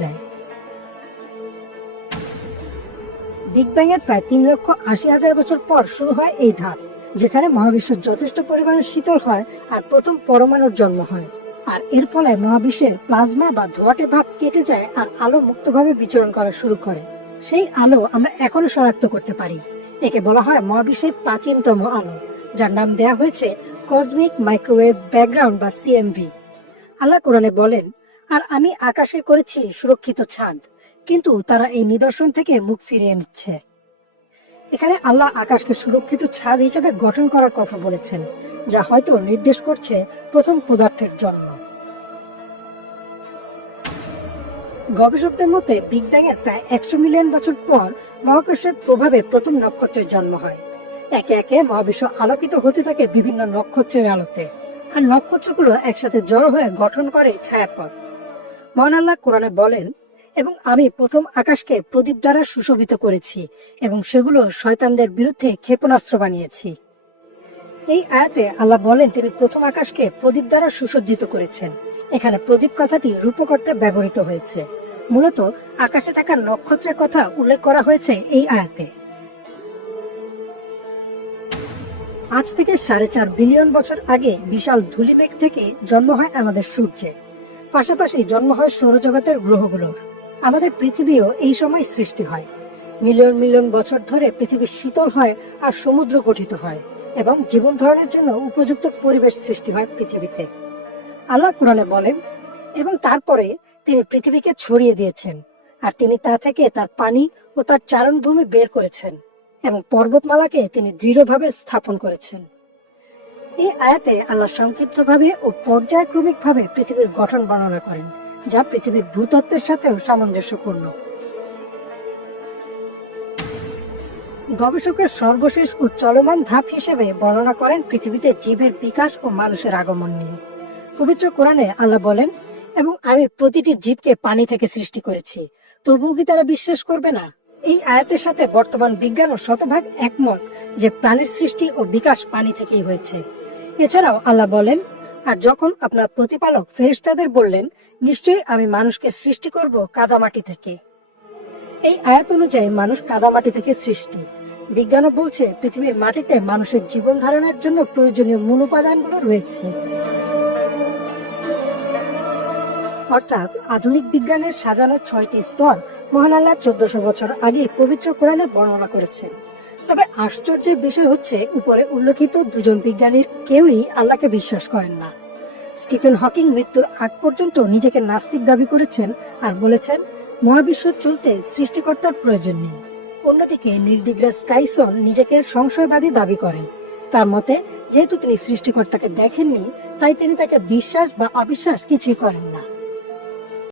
যায়। Big bang এর প্রায় তিন লক্ষ আশি হাজার বছর পর শুরু হয় এই ধাপ, যেখানে মহাবিশ্ব যথেষ্ট পরিমাণে শীতল হয় আর প্রথম পরমাণুর জন্ম হয়। আর এর ফলে মহাবিশ্বের প্লাজমা বা ধোঁয়াটে ভাব কেটে যায় আর আলো মুক্তভাবে বিচরণ করা শুরু করে। সেই আলো আমরা এখনও শনাক্ত করতে পারি। একে বলা হয় মহাবিশ্বের প্রাচীনতম আলো, যার নাম দেয়া হয়েছে কসমিক মাইক্রোওয়েভ ব্যাকগ্রাউন্ড বা সিএমভি আল্লাহ কোরআনে বলেন আর আমি আকাশে করেছি সুরক্ষিত ছাদ, কিন্তু তারা এই নিদর্শন থেকে মুখ ফিরিয়ে নিচ্ছে। এখানে আল্লাহ আকাশকে সুরক্ষিত ছাদ হিসেবে গঠন করার কথা বলেছেন, যা হয়তো নির্দেশ করছে প্রথম পদার্থের জন্ম। গবেষকদের মতে বিগ ব্যাং এর প্রায় একশো মিলিয়ন বছর পর মহাকর্ষের প্রভাবে প্রথম নক্ষত্রের জন্ম হয়। একে একে মহাবিশ্ব আলোকিত হতে থাকে বিভিন্ন নক্ষত্রের আলোতে, আর নক্ষত্রগুলো একসাথে জড়ো হয়ে গঠন করে ছায়াপথ। মহান কোরআনে বলেন, এবং আমি প্রথম আকাশকে প্রদীপ দ্বারা সুশোভিত করেছি এবং সেগুলো শয়তানদের বিরুদ্ধে ক্ষেপণাস্ত্র বানিয়েছি। এই আয়াতে আল্লাহ বলেন, তিনি প্রথম আকাশকে প্রদীপ দ্বারা সুসজ্জিত করেছেন। এখানে প্রদীপ কথাটি রূপকর্তে ব্যবহৃত হয়েছে। মূলত আকাশে থাকা নক্ষত্রের কথা উল্লেখ করা হয়েছে এই আয়াতে। আজ থেকে সাড়ে চার বিলিয়ন বছর আগে বিশাল ধূলিমেঘ থেকে জন্ম হয় আমাদের সূর্যের পাশাপাশি জন্ম হয় সৌরজগতের গ্রহগুলোর আমাদের পৃথিবীও এই সময় সৃষ্টি হয়। মিলিয়ন মিলিয়ন বছর ধরে পৃথিবী শীতল হয় আর সমুদ্র গঠিত হয় এবং জীবন ধারণের জন্য উপযুক্ত পরিবেশ সৃষ্টি হয় পৃথিবীতে। আল্লাহ কোরআনে বলেন, এবং তারপরে তিনি পৃথিবীকে ছড়িয়ে দিয়েছেন, আর তিনি তা থেকে তার পানি ও তার চারণভূমি বের করেছেন এবং পর্বতমালাকে তিনি দৃঢ়ভাবে স্থাপন করেছেন। এই আয়াতে আল্লাহ সংক্ষিপ্তভাবে ও পর্যায়ক্রমিকভাবে পৃথিবীর গঠন বর্ণনা করেন, যা পৃথিবীর ভূতত্ত্বের সাথেও সামঞ্জস্যপূর্ণ। গবেষকরা সর্বশেষ ও চলমান ধাপ হিসেবে বর্ণনা করেন পৃথিবীতে জীবের বিকাশ ও মানুষের আগমন নিয়ে। পবিত্র কোরআনে আল্লাহ বলেন, এবং আমি প্রতিটি জীবকে পানি থেকে সৃষ্টি করেছি। তবুও কি তারা বিশ্বাস করবে না? এই আয়াতের সাথে বর্তমান বিজ্ঞান ও শতভাগ একমত যে প্রাণের সৃষ্টি ও বিকাশ পানি থেকেই হয়েছে। এছাড়াও আল্লাহ বলেন, আর যখন আপনার প্রতিপালক ফেরেশতাদের বললেন, নিশ্চয়ই আমি মানুষকে সৃষ্টি করব কাদামাটি থেকে। এই আয়াত অনুযায়ী মানুষ কাদামাটি থেকে সৃষ্টি। বিজ্ঞানও বলছে, পৃথিবীর মাটিতে মানুষের জীবন ধারণের জন্য প্রয়োজনীয় মূল উপাদানগুলো রয়েছে। অর্থাৎ আধুনিক বিজ্ঞানের সাজানো ছয়টি স্তর মহান আল্লাহ চোদ্দশো বছর আগে পবিত্র কোরআনে বর্ণনা করেছেন। তবে আশ্চর্যের বিষয় হচ্ছে, উপরে উল্লেখিত দুজন বিজ্ঞানীর কেউই আল্লাহকে বিশ্বাস করেন না। স্টিফেন হকিং মৃত্যুর আগ পর্যন্ত নিজেকে নাস্তিক দাবি করেছেন আর বলেছেন, মহাবিশ্ব চলতে সৃষ্টিকর্তার প্রয়োজন নেই। অন্যদিকে নীল ডিগ্রাস টাইসন নিজেকে সংশয়বাদী দাবি করেন। তার মতে, যেহেতু তিনি সৃষ্টিকর্তাকে দেখেননি, তাই তিনি তাকে বিশ্বাস বা অবিশ্বাস কিছুই করেন না।